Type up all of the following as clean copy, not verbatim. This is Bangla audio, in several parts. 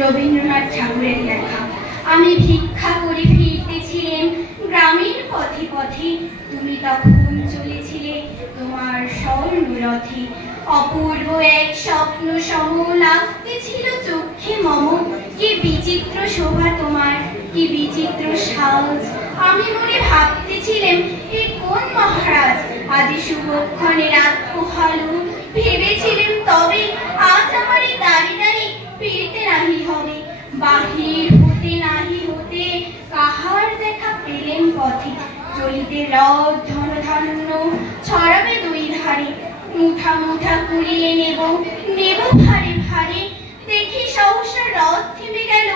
রবীন্দ্রনাথ ঠাকুরের লেখা। আমি ভিক্ষা করে ফিরতেছিলেন গ্রামের পথে পথে, তুমি তখন চলেছিলে তোমার স্বর্ণরথে। অপূর্ব এক স্বপ্ন সম লাগতেছিল চোখে মম, কি বিচিত্র শোভা তোমার, কি বিচিত্র সাজ। আমি মনে ভাবতেছিলেন এ কোন মহারাজ, আজি শুভক্ষণে রাত পোহালো। ভেবেছিলেন তবে আজ আমার এই দাঁড়িয়ে দাঁড়িয়ে ফিরতে নাহি হবে। বাহির হতে নাহি হতে কাহার দেখা পেলেন পথে, চলিতে রথ ধন ধান্য ছড়াবে দুই ধারে। মুঠা মুঠা কুড়িয়ে নেব নেব ভারে ভারে, দেখি সহসা রথ থেমে গেল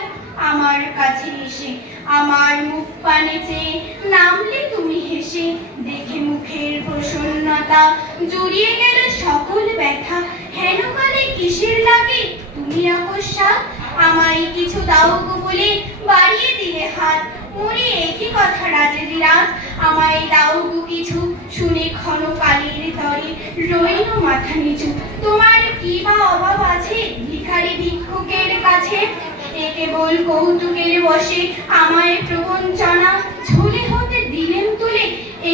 আমার কাছে এসে। আমার মুখ পানে চেয়ে নামলে তুমি হেসে, দেখে মুখের প্রসন্নতা জুড়িয়ে গেল সকল ব্যথা। হেন কালে কিসের লাগে তুমি আকস্মাৎ, আমায় কিছু দাও গো বলে বাড়িয়ে দিলে হাত। মনে একই কথা রাজের রাত, আমায় দাও গো কিছু, শুনে ক্ষণ কালের তরে রইল মাথা নিচু। তোমার কি বা অভাব আছে ভিখারি ভিক্ষুকের কাছে, এ কেবল কৌতুকের বসে আমায় প্রবঞ্চনা। ঝুলে হতে দিলেন তুলে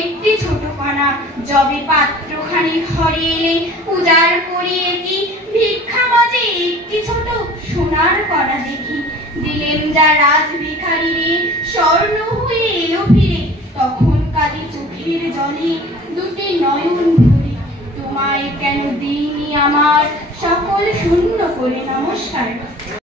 একটি ছোট কণা, যবে পাত্রখানি ঘরে এলে উজাড় করিয়ে কি ভিক্ষা মাঝে একটি ছোট সোনার কণা দেখি। দিলেন যা রাজ ভিখারি রে স্বর্ণ হয়ে এলো ফিরে, তখন কাঁদি চোখের জলে দুটি নয়ন ভরে। তোমায় কেন দিইনি আমার সকল শূন্য করে। নমস্কার।